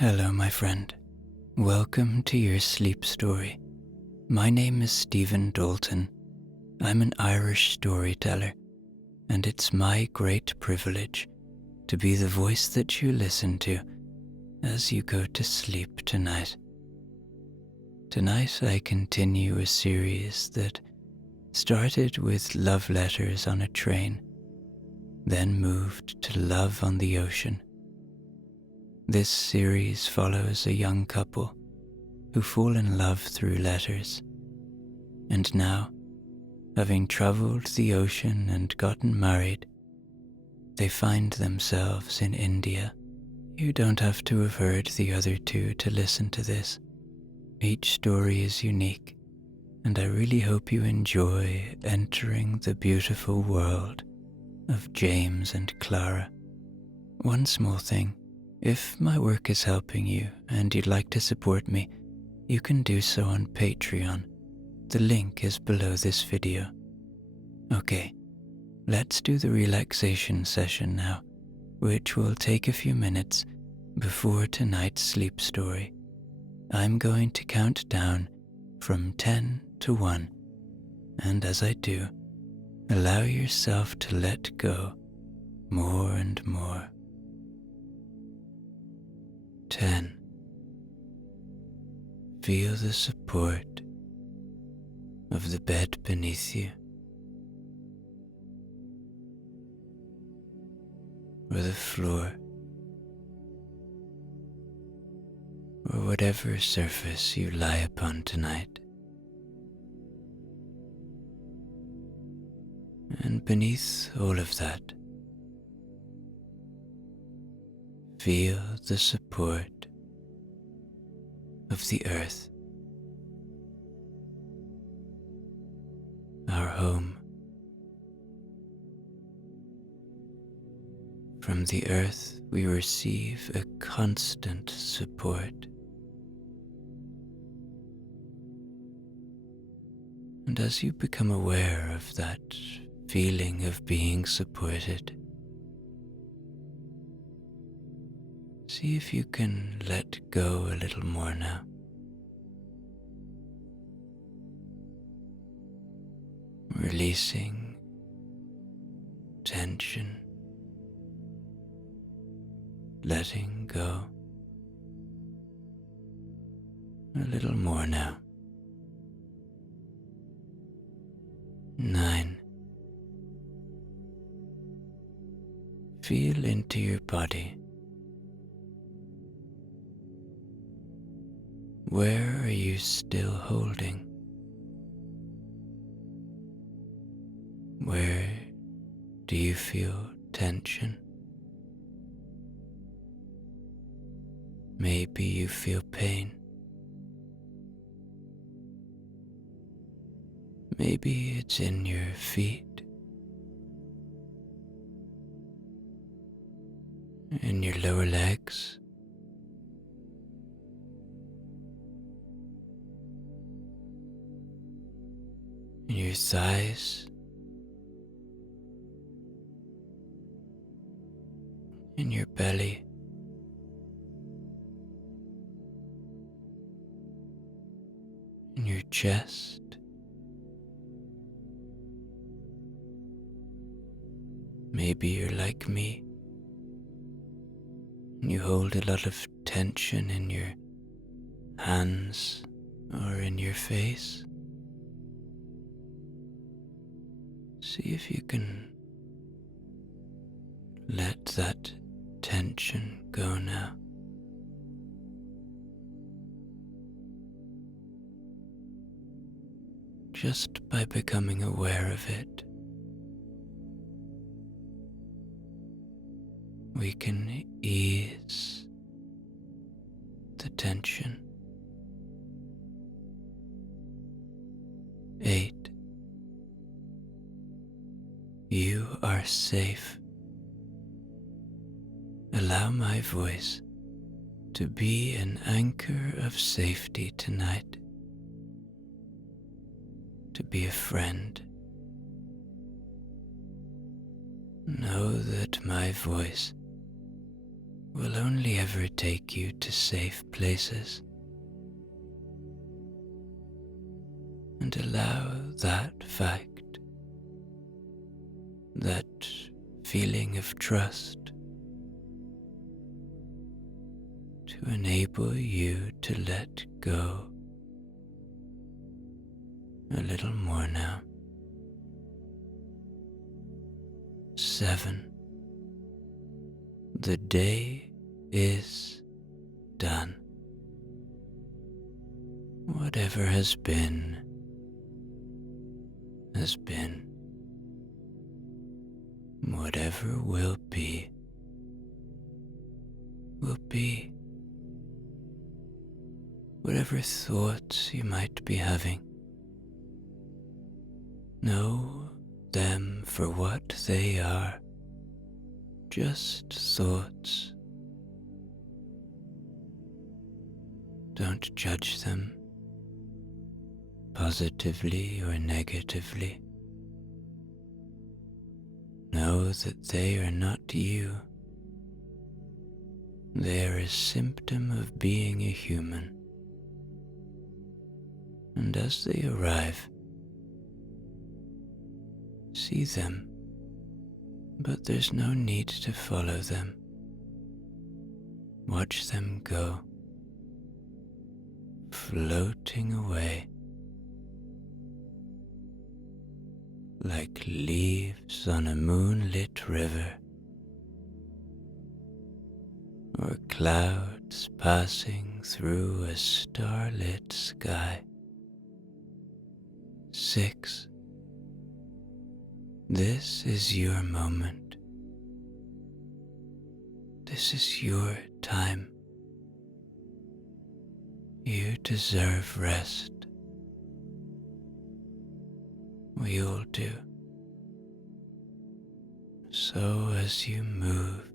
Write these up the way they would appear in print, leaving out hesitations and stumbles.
Hello, my friend. Welcome to your sleep story. My name is Stephen Dalton. I'm an Irish storyteller, and it's my great privilege to be the voice that you listen to as you go to sleep tonight. Tonight I continue a series that started with love letters on a train, then moved to love on the ocean. This series follows a young couple who fall in love through letters, and now, having travelled the ocean and gotten married, they find themselves in India. You don't have to have heard the other two to listen to this. Each story is unique, and I really hope you enjoy entering the beautiful world of James and Clara. One small thing. If my work is helping you and you'd like to support me, you can do so on Patreon. The link is below this video. Okay, let's do the relaxation session now, which will take a few minutes before tonight's sleep story. I'm going to count down from 10 to 1, and as I do, allow yourself to let go more and more. 10. Feel the support of the bed beneath you, or the floor, or whatever surface you lie upon tonight. And beneath all of that, feel the support of the earth, our home. From the earth we receive a constant support. And as you become aware of that feeling of being supported, see if you can let go a little more now. Releasing tension, letting go a little more now. 9. Feel into your body. Where are you still holding? Where do you feel tension? Maybe you feel pain. Maybe it's in your feet, in your lower legs. In your thighs, in your belly, in your chest, maybe you're like me and you hold a lot of tension in your hands or in your face. See if you can let that tension go now. Just by becoming aware of it, we can ease the tension. 8. You are safe. Allow my voice to be an anchor of safety tonight, to be a friend. Know that my voice will only ever take you to safe places, and allow that fact, that feeling of trust, to enable you to let go a little more now. 7. The day is done. Whatever has been, has been. Whatever will be, will be. Whatever thoughts you might be having, know them for what they are, just thoughts. Don't judge them, positively or negatively. Know that they are not you. They are a symptom of being a human. And as they arrive, see them, but there's no need to follow them. Watch them go, floating away like leaves on a moonlit river, or clouds passing through a starlit sky. 6. This is your moment. This is your time. You deserve rest. We all do. So as you move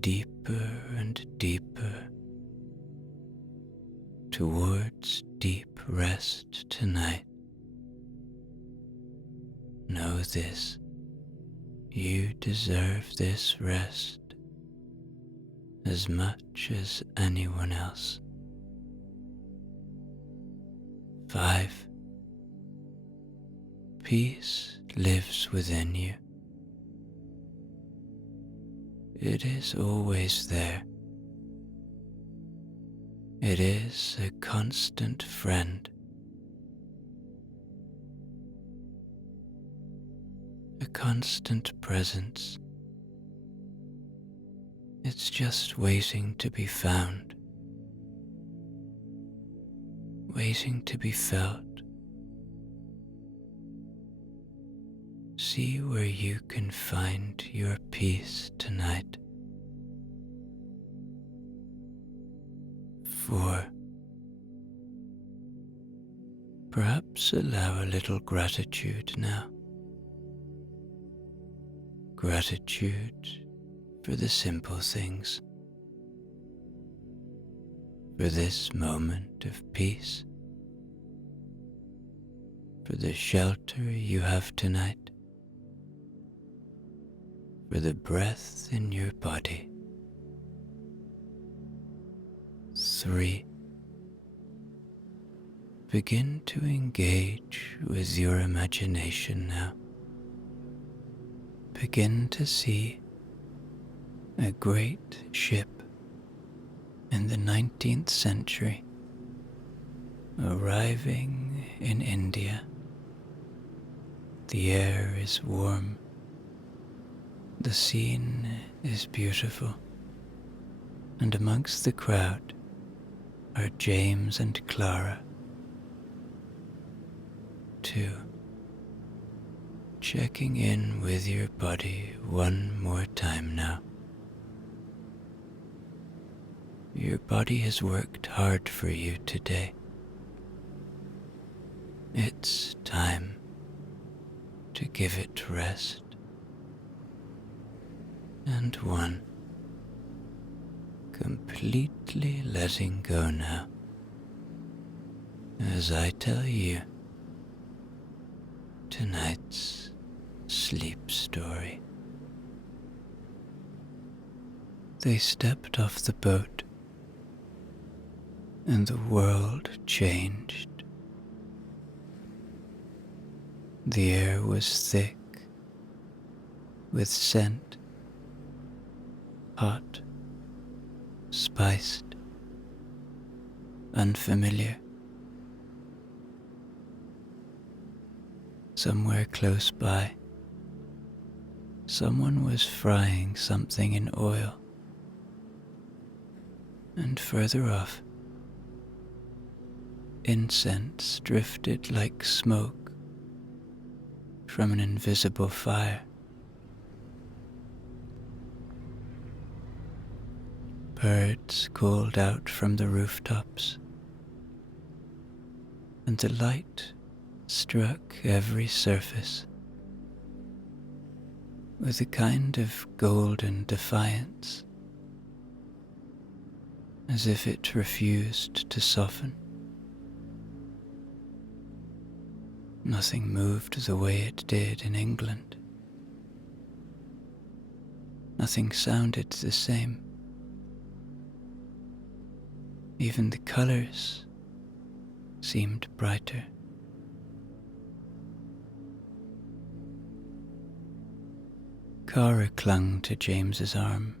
deeper and deeper towards deep rest tonight, know this: you deserve this rest as much as anyone else. 5. Peace lives within you. It is always there. It is a constant friend, a constant presence. It's just waiting to be found, waiting to be felt. See where you can find your peace tonight. 4. Perhaps allow a little gratitude now. Gratitude for the simple things, for this moment of peace, for the shelter you have tonight, for the breath in your body. 3. Begin to engage with your imagination now. Begin to see a great ship in the 19th century arriving in India. The air is warm. The scene is beautiful, and amongst the crowd are James and Clara. 2. Checking in with your body one more time now. Your body has worked hard for you today. It's time to give it rest. And 1. Completely letting go now, as I tell you tonight's sleep story. They stepped off the boat, and the world changed. The air was thick with scent, hot, spiced, unfamiliar. Somewhere close by, someone was frying something in oil, and further off, incense drifted like smoke from an invisible fire. Birds called out from the rooftops, and the light struck every surface with a kind of golden defiance, as if it refused to soften. Nothing moved the way it did in England. Nothing sounded the same. Even the colours seemed brighter. Clara clung to James's arm,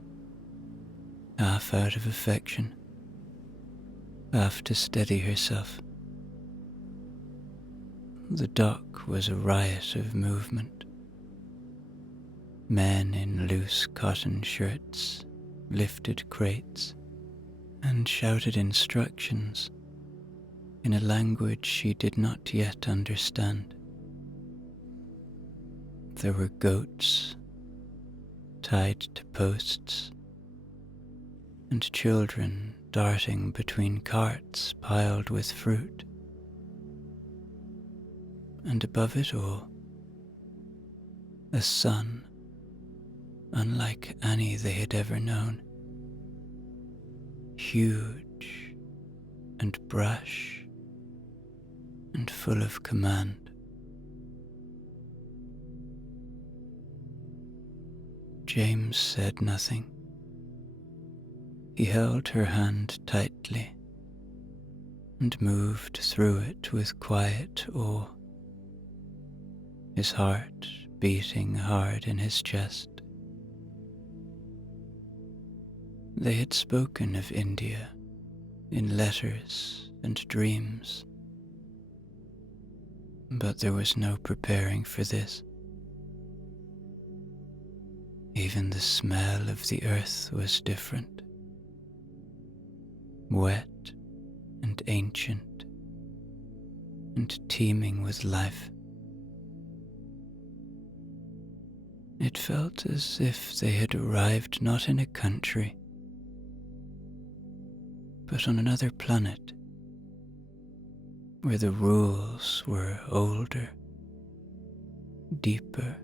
half out of affection, half to steady herself. The dock was a riot of movement. Men in loose cotton shirts lifted crates and shouted instructions in a language she did not yet understand. There were goats tied to posts, and children darting between carts piled with fruit. And above it all, a sun unlike any they had ever known, huge and brash and full of command. James said nothing. He held her hand tightly and moved through it with quiet awe, his heart beating hard in his chest. They had spoken of India in letters and dreams, but there was no preparing for this. Even the smell of the earth was different, wet and ancient and teeming with life. It felt as if they had arrived not in a country, but on another planet, where the rules were older, deeper,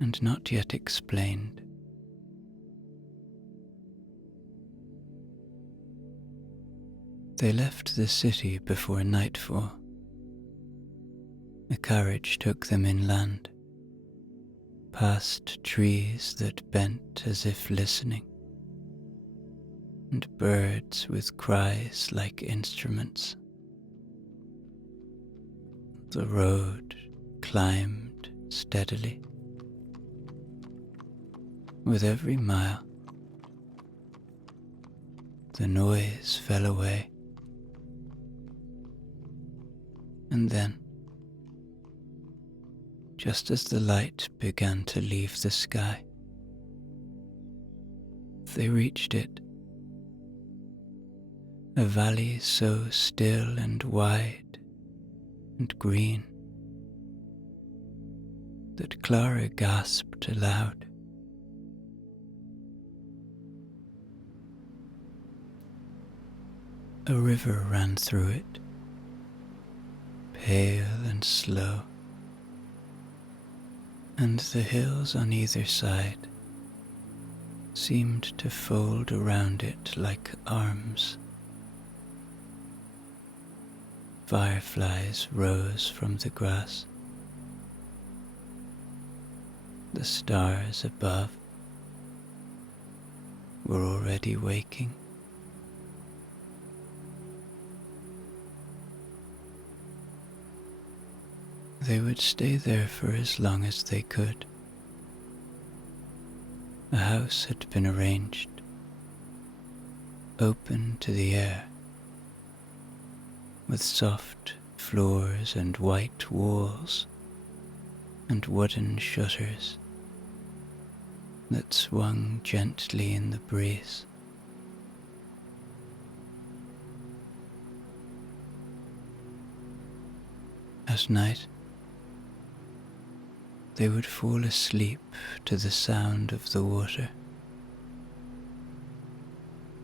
and not yet explained. They left the city before nightfall. A carriage took them inland, past trees that bent as if listening, and birds with cries like instruments. The road climbed steadily. With every mile, the noise fell away, and then, just as the light began to leave the sky, they reached it, a valley so still and wide and green that Clara gasped aloud. A river ran through it, pale and slow, and the hills on either side seemed to fold around it like arms. Fireflies rose from the grass. The stars above were already waking. They would stay there for as long as they could. A house had been arranged, open to the air, with soft floors and white walls and wooden shutters that swung gently in the breeze. At night, they would fall asleep to the sound of the water.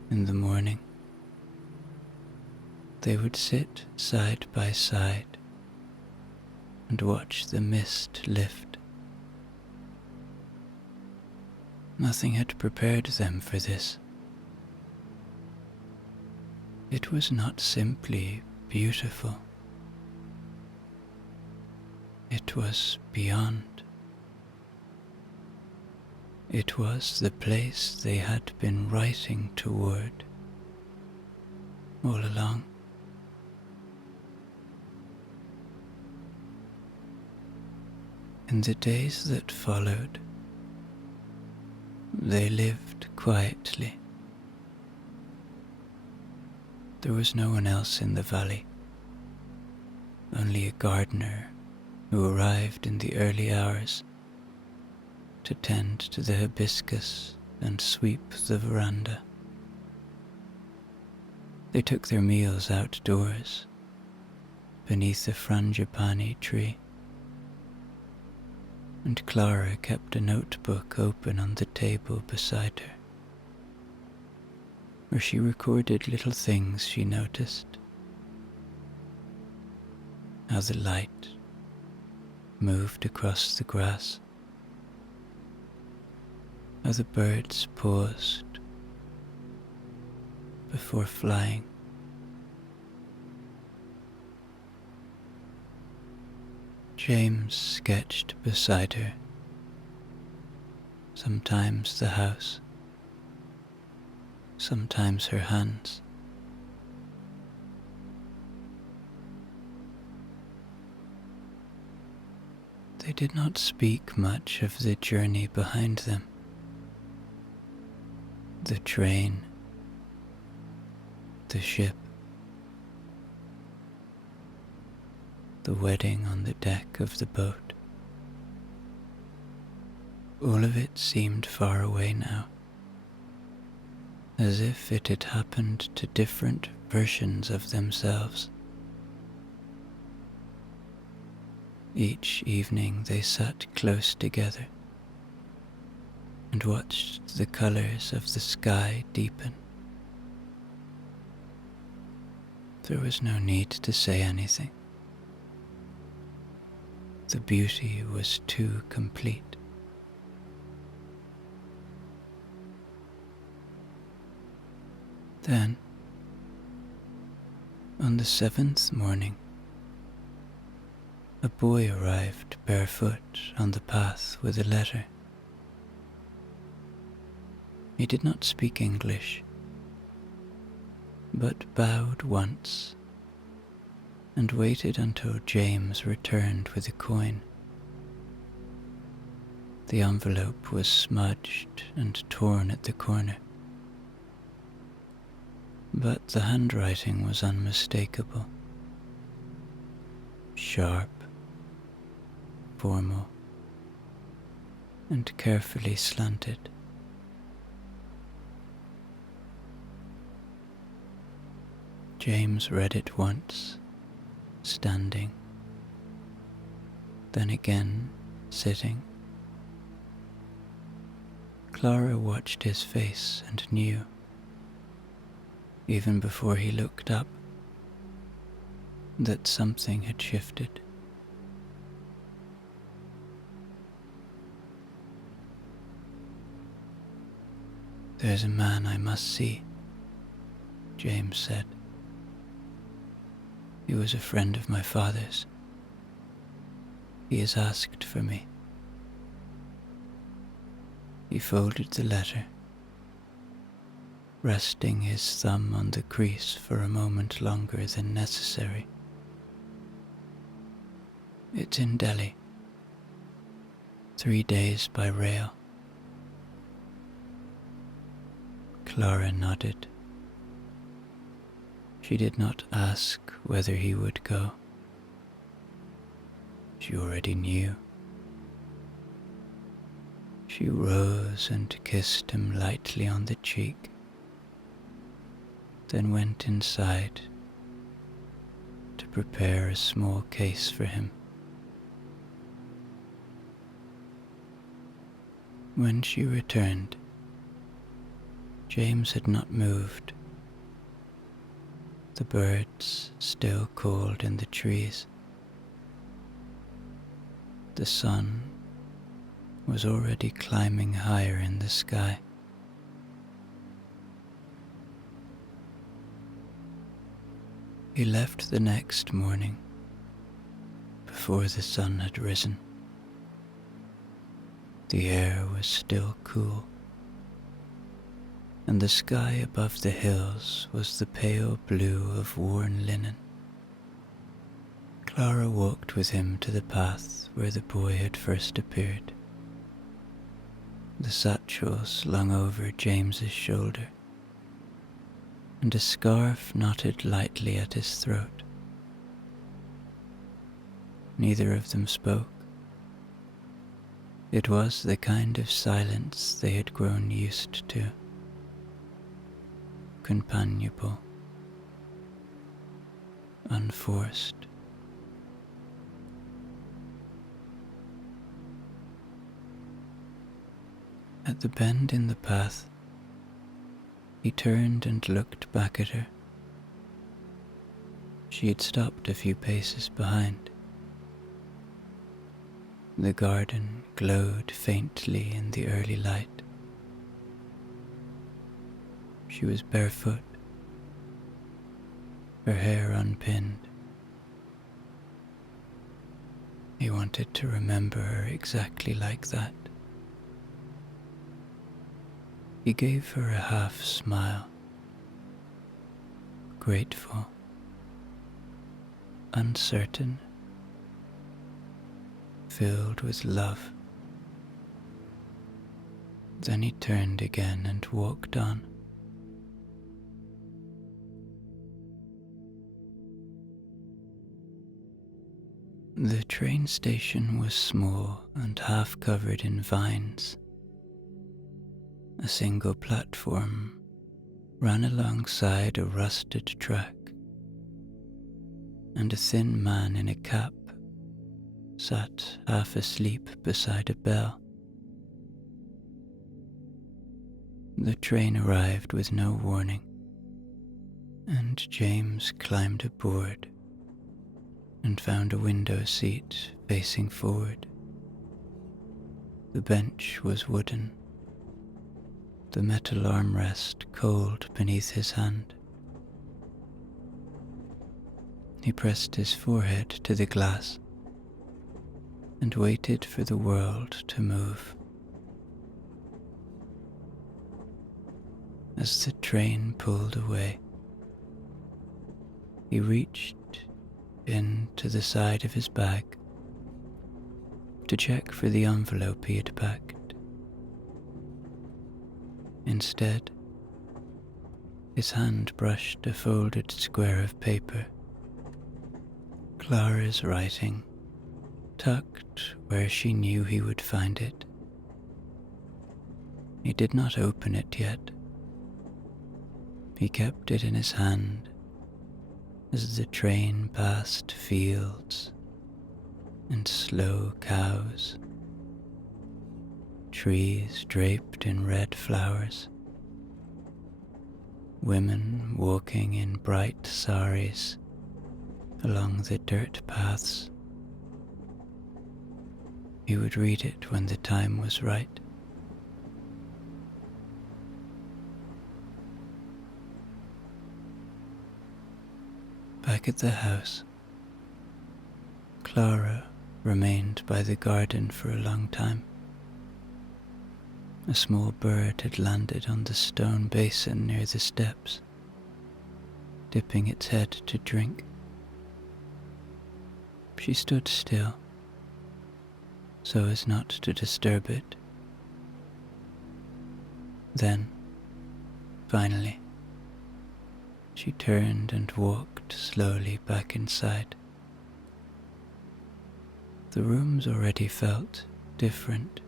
In the morning, they would sit side by side and watch the mist lift. Nothing had prepared them for this. It was not simply beautiful. It was beyond. It was the place they had been writing toward all along. In the days that followed, they lived quietly. There was no one else in the valley, only a gardener who arrived in the early hours to tend to the hibiscus and sweep the veranda. They took their meals outdoors, beneath a frangipani tree, and Clara kept a notebook open on the table beside her, where she recorded little things she noticed. How the light moved across the grass, how the birds paused before flying. James sketched beside her, sometimes the house, sometimes her hands. They did not speak much of the journey behind them. The train, the ship, the wedding on the deck of the boat. All of it seemed far away now, as if it had happened to different versions of themselves. Each evening they sat close together and watched the colors of the sky deepen. There was no need to say anything. The beauty was too complete. Then, on the 7th morning, a boy arrived barefoot on the path with a letter. He did not speak English, but bowed once and waited until James returned with a coin. The envelope was smudged and torn at the corner, but the handwriting was unmistakable, sharp, formal, and carefully slanted. James read it once, standing, then again sitting. Clara watched his face and knew, even before he looked up, that something had shifted. "There's a man I must see," James said. "He was a friend of my father's. He has asked for me." He folded the letter resting his thumb on the crease for a moment longer than necessary. It's in Delhi. 3 days by rail. Clara nodded. She did not ask whether he would go. She already knew. She rose and kissed him lightly on the cheek, then went inside to prepare a small case for him. When she returned, James had not moved. The birds still called in the trees. The sun was already climbing higher in the sky. He left the next morning, before the sun had risen. The air was still cool, and the sky above the hills was the pale blue of worn linen. Clara walked with him to the path where the boy had first appeared. The satchel slung over James's shoulder, and a scarf knotted lightly at his throat. Neither of them spoke. It was the kind of silence they had grown used to, companionable, unforced. At the bend in the path, he turned and looked back at her. She had stopped a few paces behind. The garden glowed faintly in the early light. She was barefoot, her hair unpinned. He wanted to remember her exactly like that. He gave her a half smile, grateful, uncertain, filled with love. Then he turned again and walked on. The train station was small and half covered in vines. A single platform ran alongside a rusted track, and a thin man in a cap sat half asleep beside a bell. The train arrived with no warning, and James climbed aboard and found a window seat facing forward. The bench was wooden, the metal armrest cold beneath his hand. He pressed his forehead to the glass and waited for the world to move. As the train pulled away, he reached into the side of his bag to check for the envelope he had packed. Instead, his hand brushed a folded square of paper. Clara's writing, tucked where she knew he would find it. He did not open it yet. He kept it in his hand as the train passed fields and slow cows, trees draped in red flowers, women walking in bright saris along the dirt paths. He would read it when the time was right. Back at the house, Clara remained by the garden for a long time. A small bird had landed on the stone basin near the steps, dipping its head to drink. She stood still, so as not to disturb it. Then, finally, she turned and walked slowly back inside. The rooms already felt different,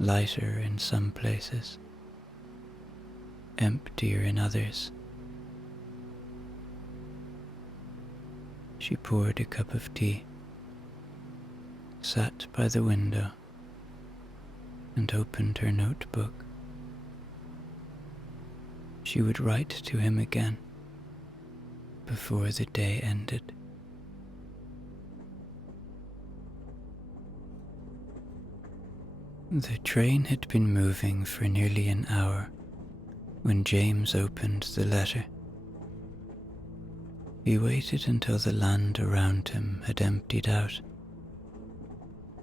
lighter in some places, emptier in others. She poured a cup of tea, sat by the window, and opened her notebook. She would write to him again before the day ended. The train had been moving for nearly an hour when James opened the letter. He waited until the land around him had emptied out.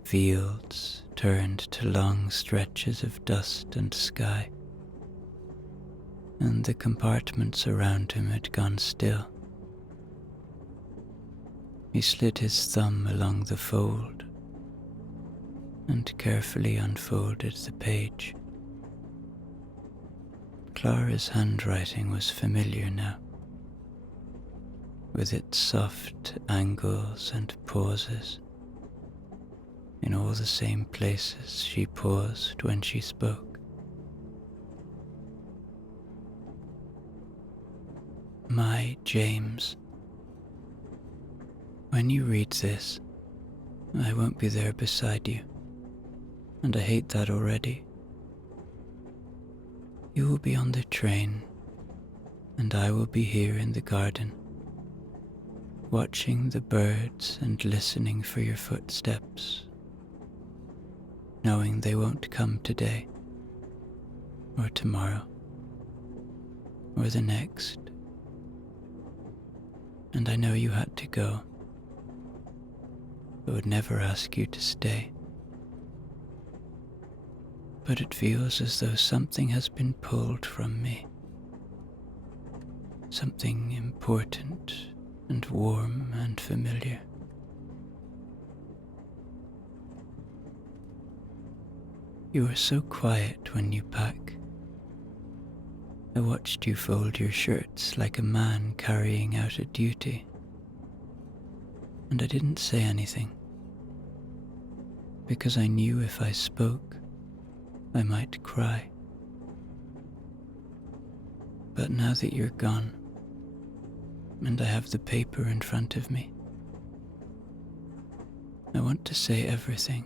Fields turned to long stretches of dust and sky, and the compartments around him had gone still. He slid his thumb along the fold and carefully unfolded the page. Clara's handwriting was familiar now, with its soft angles and pauses, in all the same places she paused when she spoke. My James, when you read this, I won't be there beside you, and I hate that already. You will be on the train, and I will be here in the garden, watching the birds and listening for your footsteps, knowing they won't come today, or tomorrow, or the next. And I know you had to go, but would never ask you to stay. But it feels as though something has been pulled from me, something important and warm and familiar. You are so quiet when you pack. I watched you fold your shirts like a man carrying out a duty, and I didn't say anything, because I knew if I spoke, I might cry. But now that you're gone, and I have the paper in front of me, I want to say everything.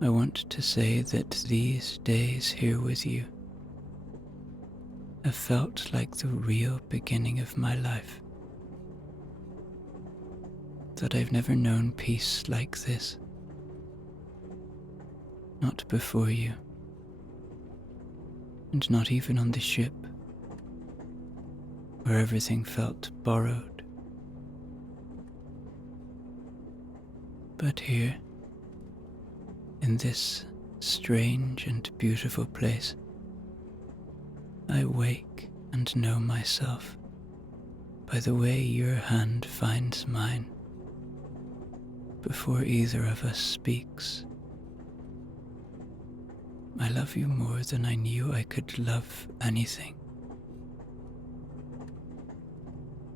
I want to say that these days here with you have felt like the real beginning of my life. That I've never known peace like this. Not before you, and not even on the ship, where everything felt borrowed. But here, in this strange and beautiful place, I wake and know myself by the way your hand finds mine before either of us speaks. I love you more than I knew I could love anything.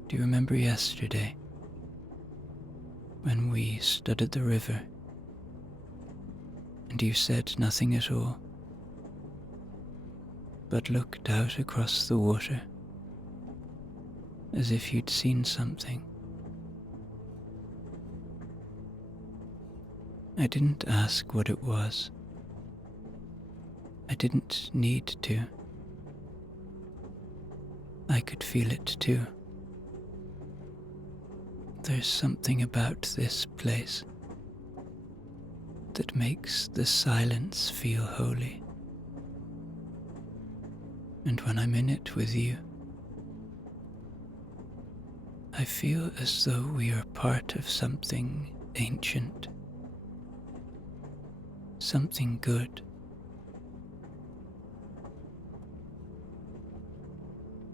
Do you remember yesterday when we stood at the river and you said nothing at all, but looked out across the water as if you'd seen something? I didn't ask what it was. I didn't need to. I could feel it too. There's something about this place that makes the silence feel holy. And when I'm in it with you, I feel as though we are part of something ancient, something good.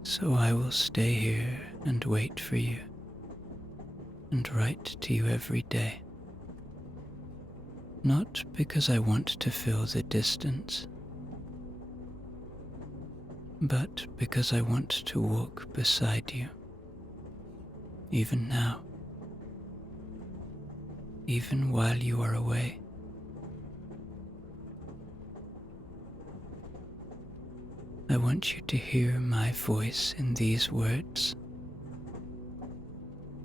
So I will stay here and wait for you and write to you every day. Not because I want to fill the distance, but because I want to walk beside you, even now, even while you are away. I want you to hear my voice in these words.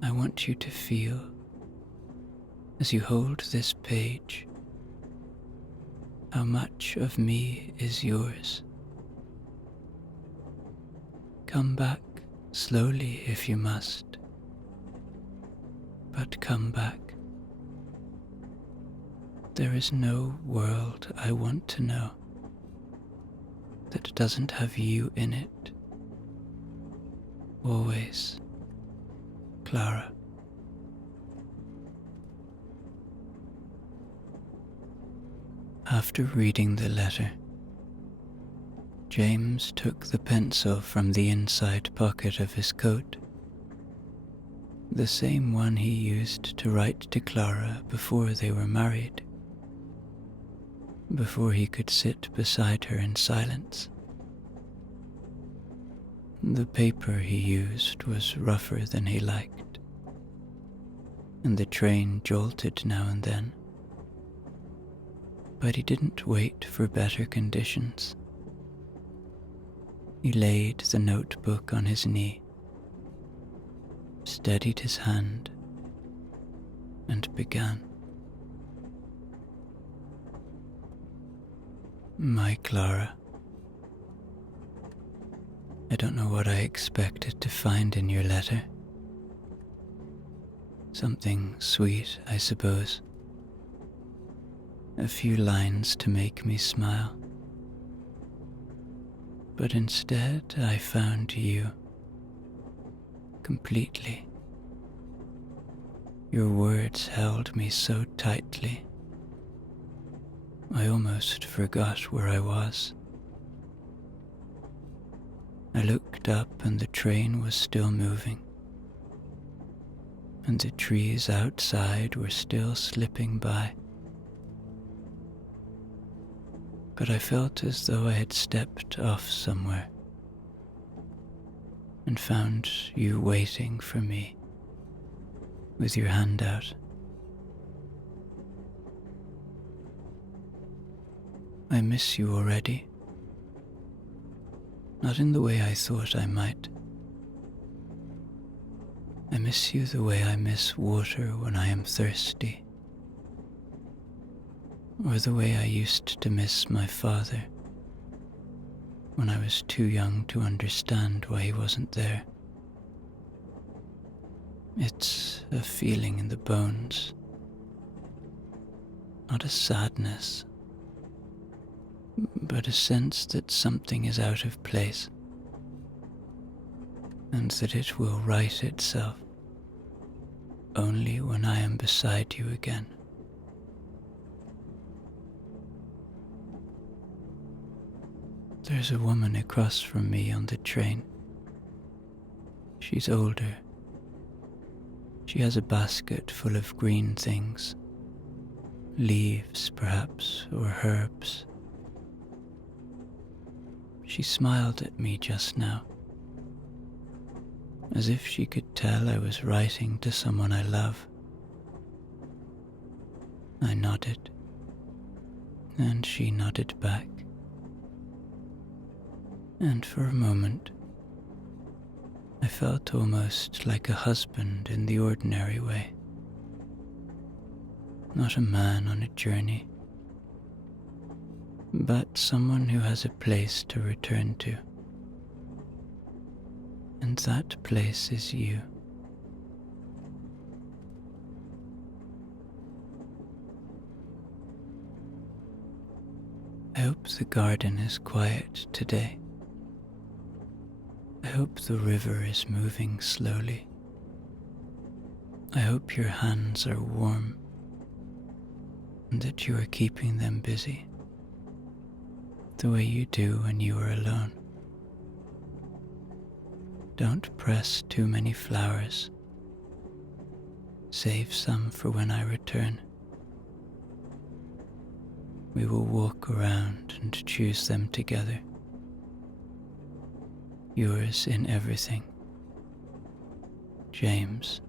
I want you to feel, as you hold this page, how much of me is yours. Come back slowly if you must, but come back. There is no world I want to know that doesn't have you in it. Always, Clara. After reading the letter, James took the pencil from the inside pocket of his coat, the same one he used to write to Clara before they were married, before he could sit beside her in silence. The paper he used was rougher than he liked, and the train jolted now and then. But he didn't wait for better conditions. He laid the notebook on his knee, steadied his hand, and began. My Clara, I don't know what I expected to find in your letter. Something sweet, I suppose. A few lines to make me smile. But instead I found you, completely. Your words held me so tightly, I almost forgot where I was. I looked up and the train was still moving, and the trees outside were still slipping by. But I felt as though I had stepped off somewhere and found you waiting for me with your hand out. I miss you already, not in the way I thought I might. I miss you the way I miss water when I am thirsty, or the way I used to miss my father when I was too young to understand why he wasn't there. It's a feeling in the bones, not a sadness, but a sense that something is out of place, and that it will right itself only when I am beside you again. There's a woman across from me on the train. She's older. She has a basket full of green things, leaves perhaps, or herbs. She smiled at me just now, as if she could tell I was writing to someone I love. I nodded, and she nodded back. And for a moment, I felt almost like a husband in the ordinary way, not a man on a journey, but someone who has a place to return to. And that place is you. I hope the garden is quiet today. I hope the river is moving slowly. I hope your hands are warm. and that you are keeping them busy, the way you do when you are alone. Don't press too many flowers. Save some for when I return. We will walk around and choose them together. Yours in everything, James.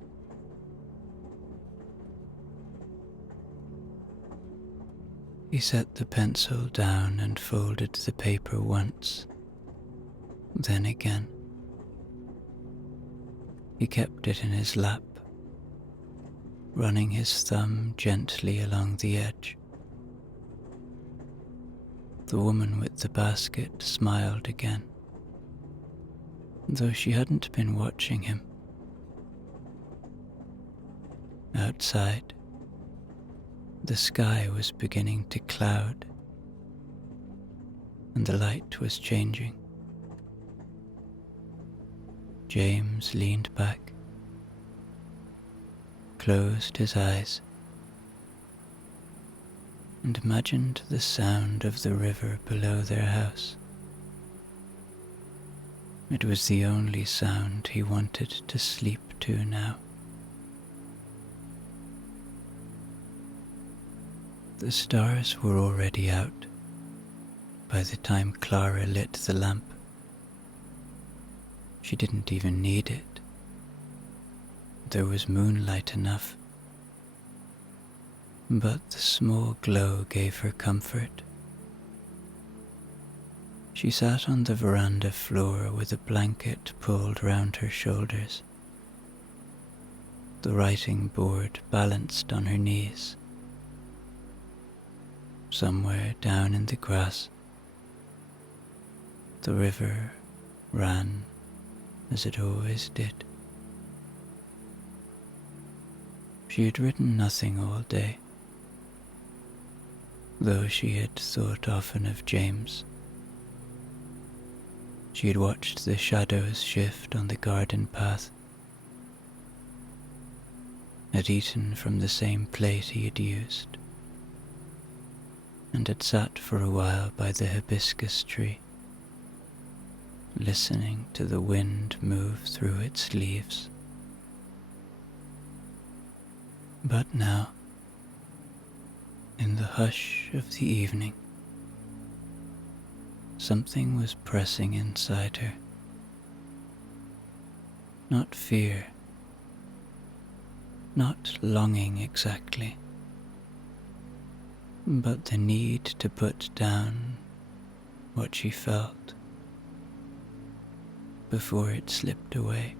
He set the pencil down and folded the paper once, then again. He kept it in his lap, running his thumb gently along the edge. The woman with the basket smiled again, though she hadn't been watching him. Outside, the sky was beginning to cloud, and the light was changing. James leaned back, closed his eyes, and imagined the sound of the river below their house. It was the only sound he wanted to sleep to now. The stars were already out by the time Clara lit the lamp. She didn't even need it. There was moonlight enough. But the small glow gave her comfort. She sat on the veranda floor with a blanket pulled round her shoulders, the writing board balanced on her knees. Somewhere down in the grass, the river ran as it always did. She had written nothing all day, though she had thought often of James. She had watched the shadows shift on the garden path, had eaten from the same plate he had used, and had sat for a while by the hibiscus tree, listening to the wind move through its leaves. But now, in the hush of the evening, something was pressing inside her. Not fear, not longing exactly, but the need to put down what she felt before it slipped away.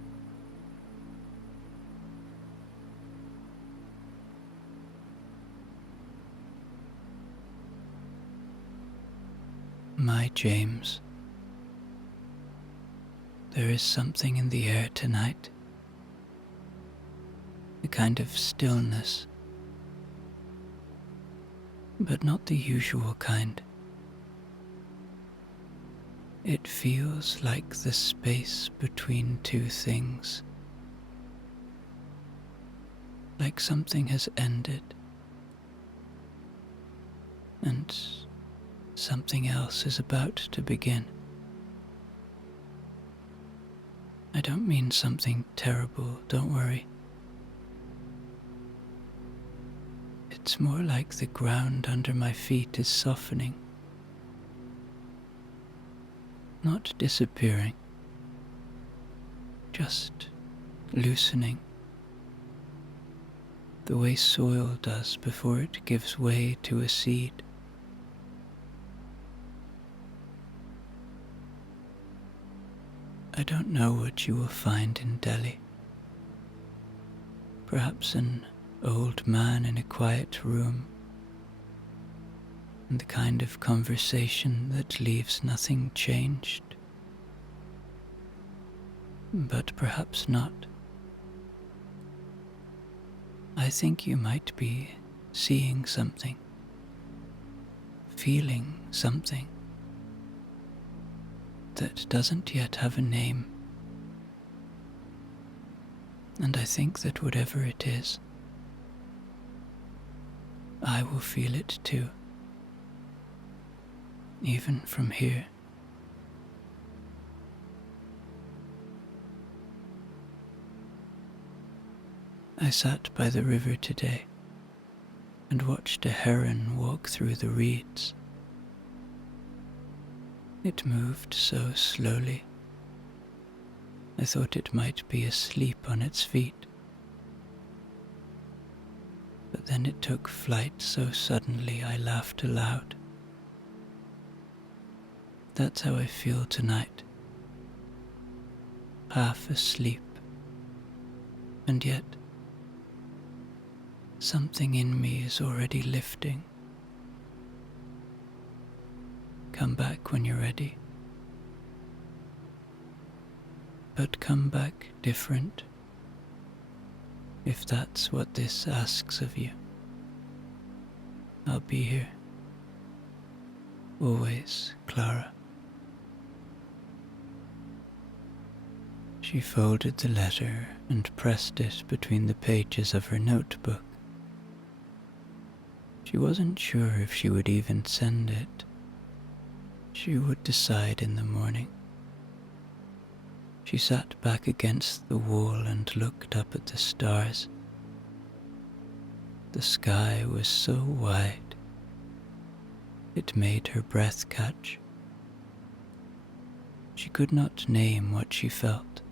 My James, there is something in the air tonight, a kind of stillness, but not the usual kind. It feels like the space between two things, like something has ended, and something else is about to begin. I don't mean something terrible, don't worry. It's more like the ground under my feet is softening, not disappearing, just loosening, the way soil does before it gives way to a seed. I don't know what you will find in Delhi. Perhaps an old man in a quiet room, and the kind of conversation that leaves nothing changed. But perhaps not. I think you might be seeing something, feeling something that doesn't yet have a name. And I think that whatever it is, I will feel it too, even from here. I sat by the river today and watched a heron walk through the reeds. It moved so slowly. I thought it might be asleep on its feet. But then it took flight so suddenly I laughed aloud. That's how I feel tonight. Half asleep. And yet, something in me is already lifting. Come back when you're ready. But come back different, if that's what this asks of you. I'll be here. Always, Clara. She folded the letter and pressed it between the pages of her notebook. She wasn't sure if she would even send it. She would decide in the morning. She sat back against the wall and looked up at the stars. The sky was so wide, it made her breath catch. She could not name what she felt,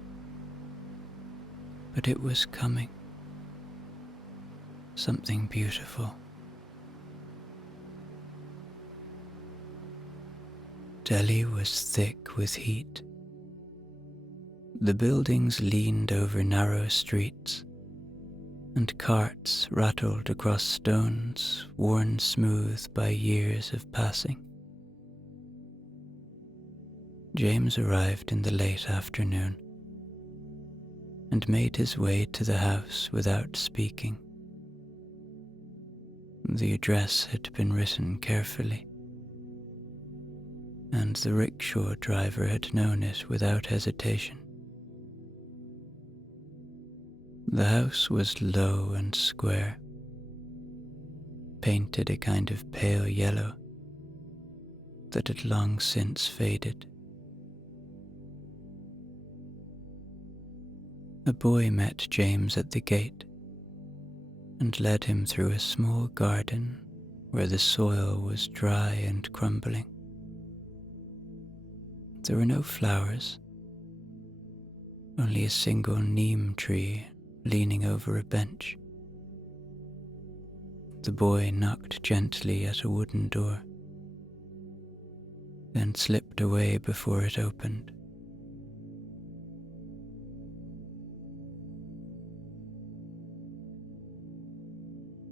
but it was coming. Something beautiful. Delhi was thick with heat. The buildings leaned over narrow streets, and carts rattled across stones worn smooth by years of passing. James arrived in the late afternoon and made his way to the house without speaking. The address had been written carefully, and the rickshaw driver had known it without hesitation. The house was low and square, painted a kind of pale yellow that had long since faded. A boy met James at the gate and led him through a small garden where the soil was dry and crumbling. There were no flowers, only a single neem tree leaning over a bench. The boy knocked gently at a wooden door, then slipped away before it opened.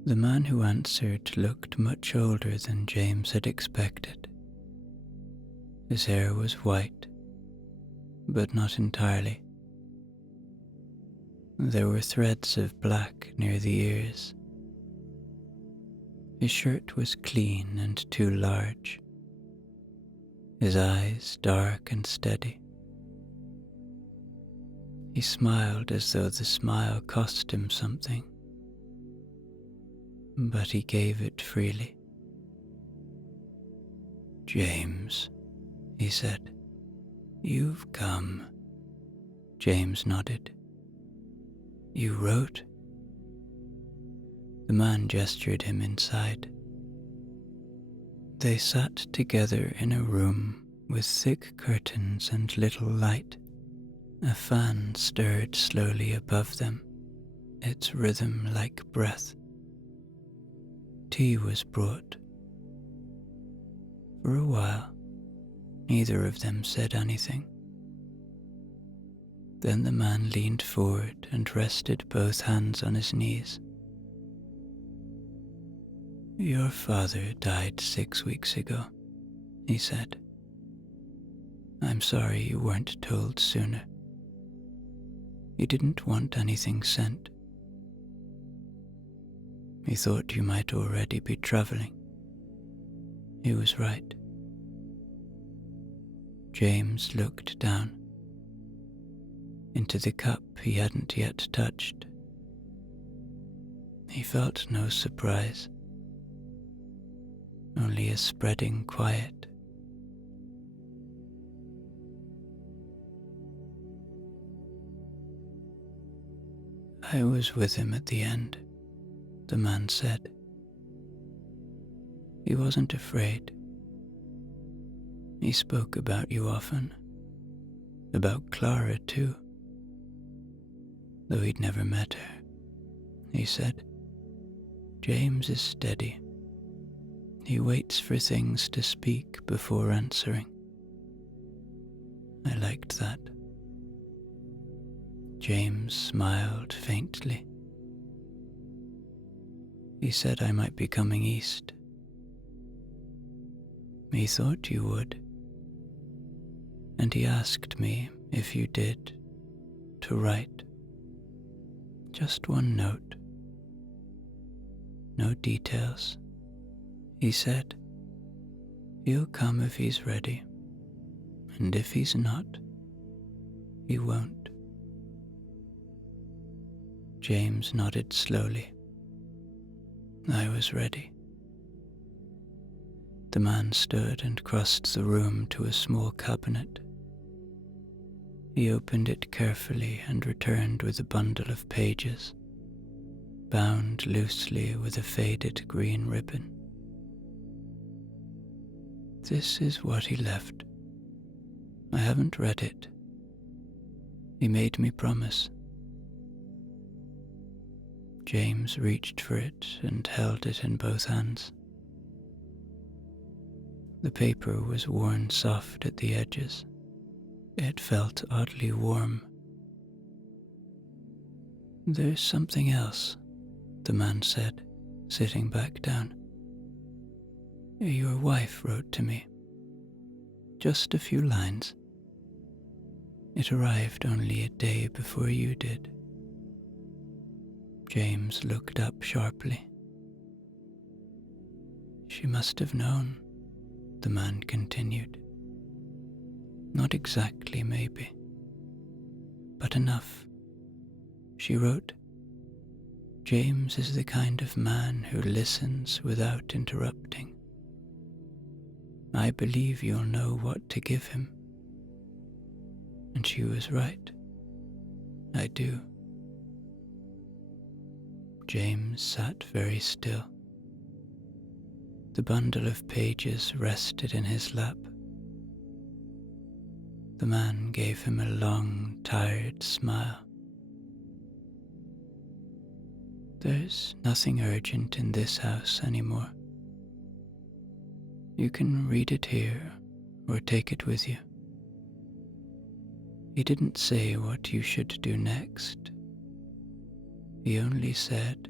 The man who answered looked much older than James had expected. His hair was white, but not entirely. There were threads of black near the ears. His shirt was clean and too large, his eyes dark and steady. He smiled as though the smile cost him something, but he gave it freely. "James," he said, "you've come." James nodded. "You wrote?" The man gestured him inside. They sat together in a room with thick curtains and little light. A fan stirred slowly above them, its rhythm like breath. Tea was brought. For a while, neither of them said anything. Then the man leaned forward and rested both hands on his knees. "Your father died 6 weeks ago," he said. "I'm sorry you weren't told sooner. He didn't want anything sent. He thought you might already be traveling. He was right." James looked down into the cup he hadn't yet touched. He felt no surprise. only a spreading quiet. I was with him at the end, the man said. He wasn't afraid. He spoke about you often, about Clara too, though he'd never met her. He said, James is steady. He waits for things to speak before answering. I liked that. James smiled faintly. He said I might be coming east. He thought you would, and he asked me if you did, to write. Just one note. No details. He said, he'll come if he's ready, and if he's not, he won't. James nodded slowly. I was ready. The man stood and crossed the room to a small cabinet. He opened it carefully and returned with a bundle of pages, bound loosely with a faded green ribbon. This is what he left. I haven't read it. He made me promise. James reached for it and held it in both hands. The paper was worn soft at the edges. It felt oddly warm. There's something else, the man said, sitting back down. Your wife wrote to me. Just a few lines. It arrived only a day before you did. James looked up sharply. She must have known, the man continued. Not exactly, maybe, but enough. She wrote, James is the kind of man who listens without interrupting. I believe you'll know what to give him. And she was right. I do. James sat very still. The bundle of pages rested in his lap. The man gave him a long, tired smile. There's nothing urgent in this house anymore. You can read it here or take it with you. He didn't say what you should do next. He only said,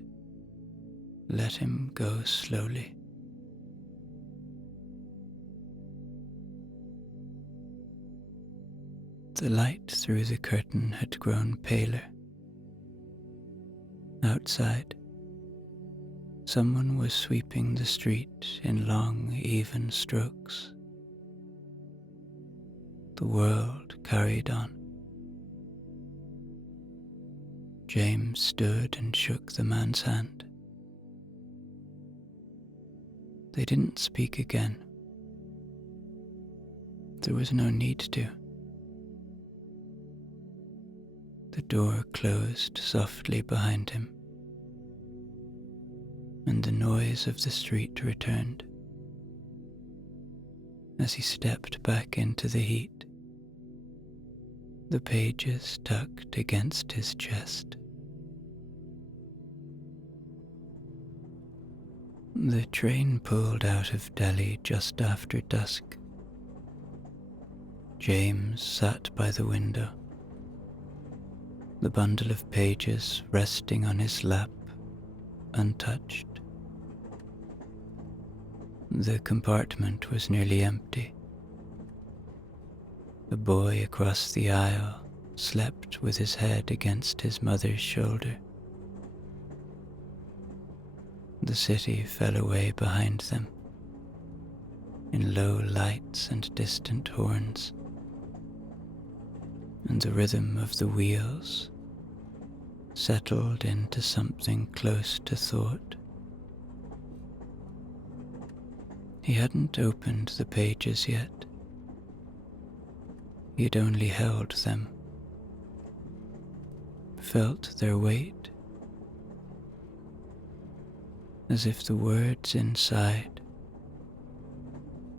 let him go slowly. The light through the curtain had grown paler. Outside, someone was sweeping the street in long, even strokes. The world carried on. James stood and shook the man's hand. They didn't speak again. There was no need to. The door closed softly behind him, and the noise of the street returned. As he stepped back into the heat, the pages tucked against his chest. The train pulled out of Delhi just after dusk. James sat by the window, the bundle of pages resting on his lap, untouched. The compartment was nearly empty. The boy across the aisle slept with his head against his mother's shoulder. The city fell away behind them, in low lights and distant horns, and the rhythm of the wheels settled into something close to thought. He hadn't opened the pages yet. He had only held them, felt their weight, as if the words inside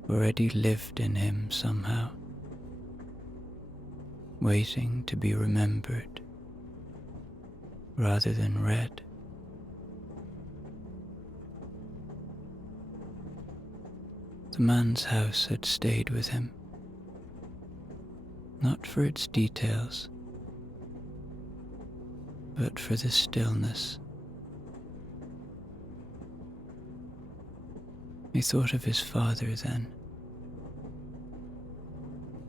already lived in him somehow, waiting to be remembered rather than read. The man's house had stayed with him, not for its details, but for the stillness. He thought of his father then,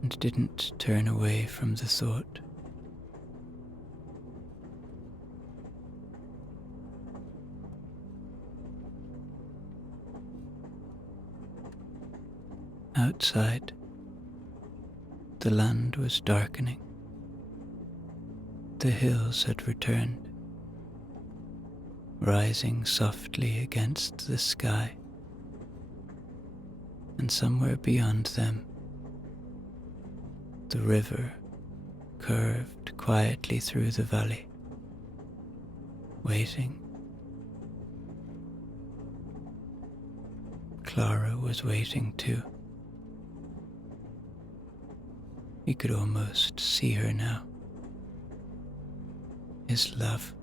and didn't turn away from the thought. Outside, the land was darkening. The hills had returned, rising softly against the sky, and somewhere beyond them, the river curved quietly through the valley, waiting. Clara was waiting too. He could almost see her now. His love.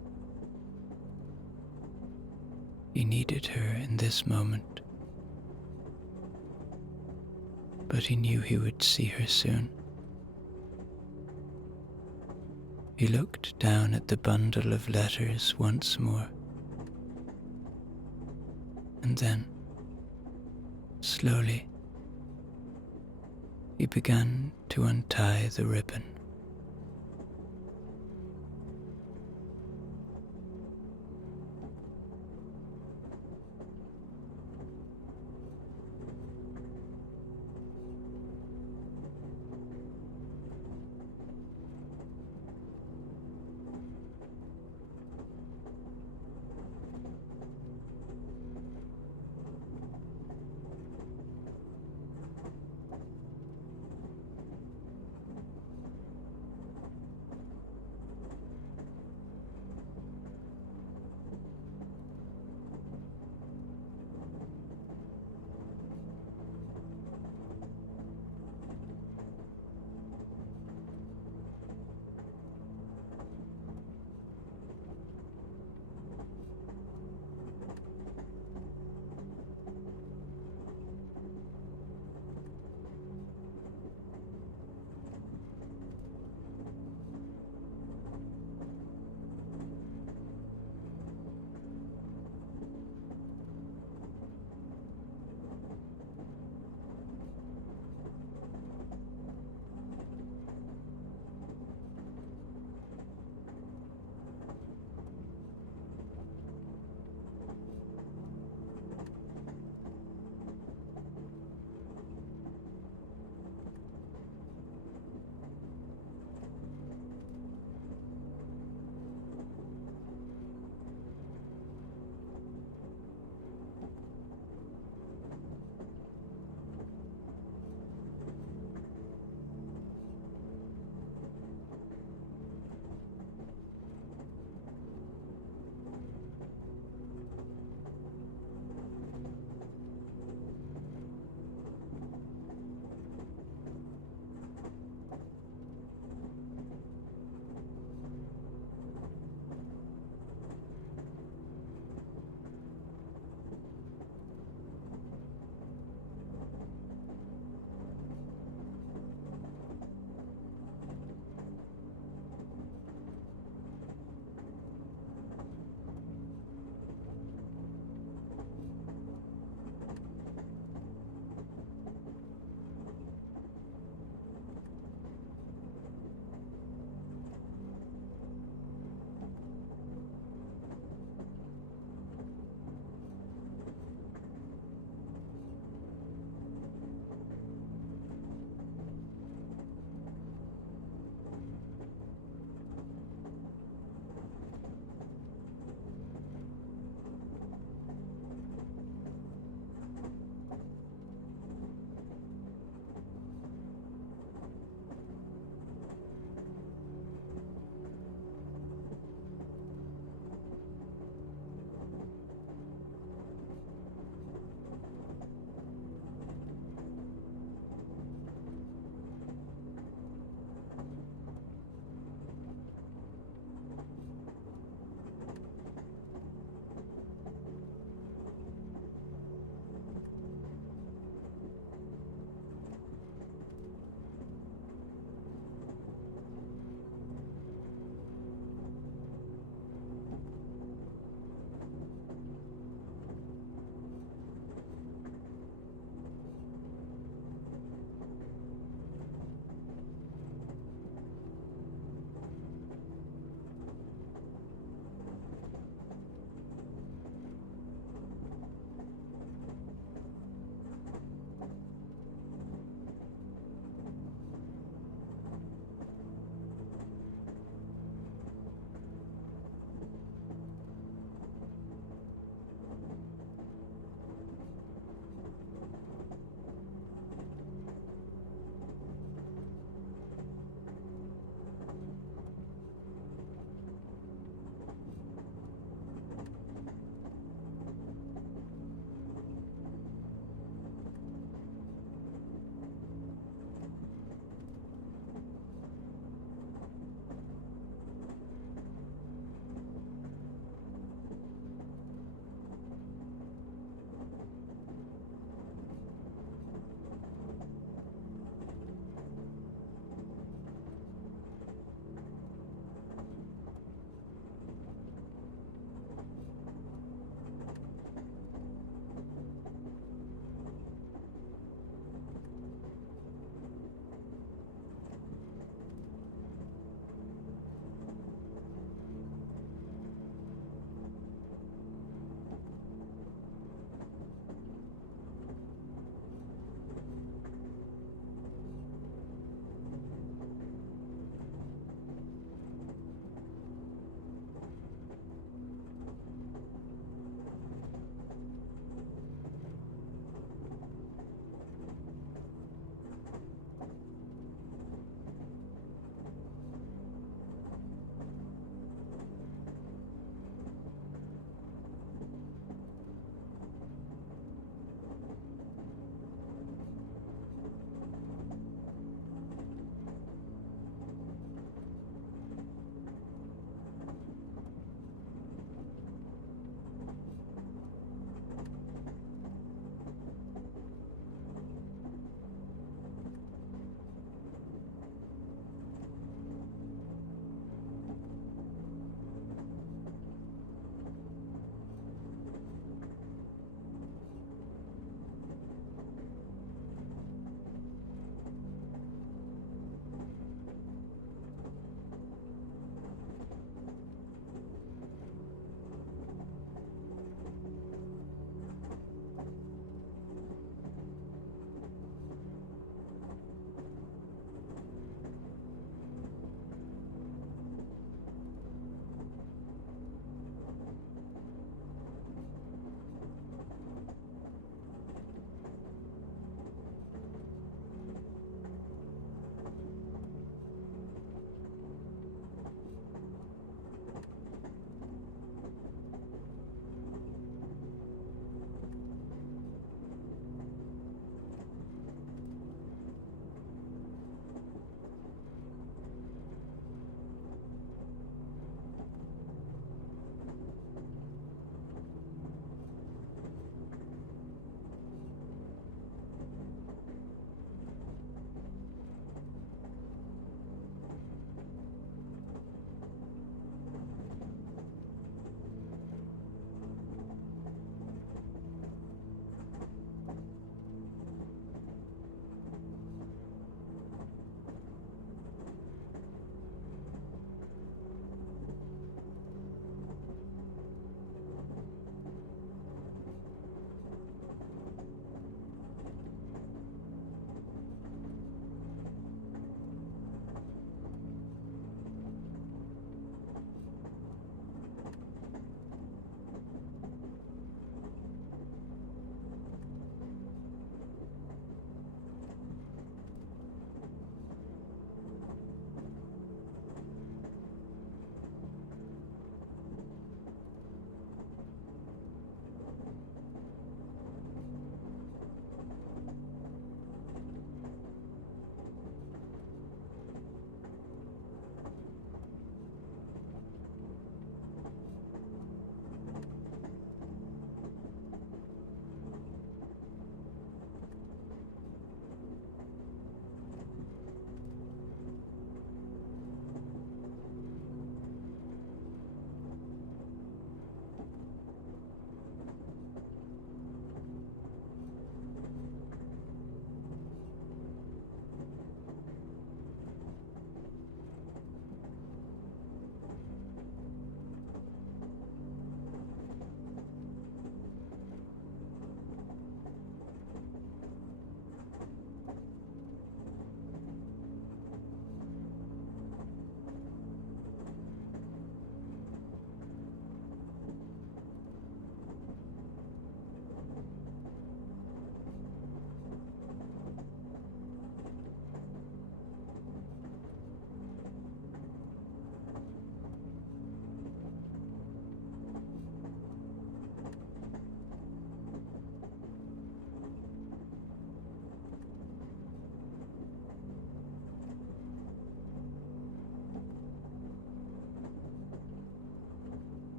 He needed her in this moment, but he knew he would see her soon. He looked down at the bundle of letters once more, and then, slowly, he began to untie the ribbon.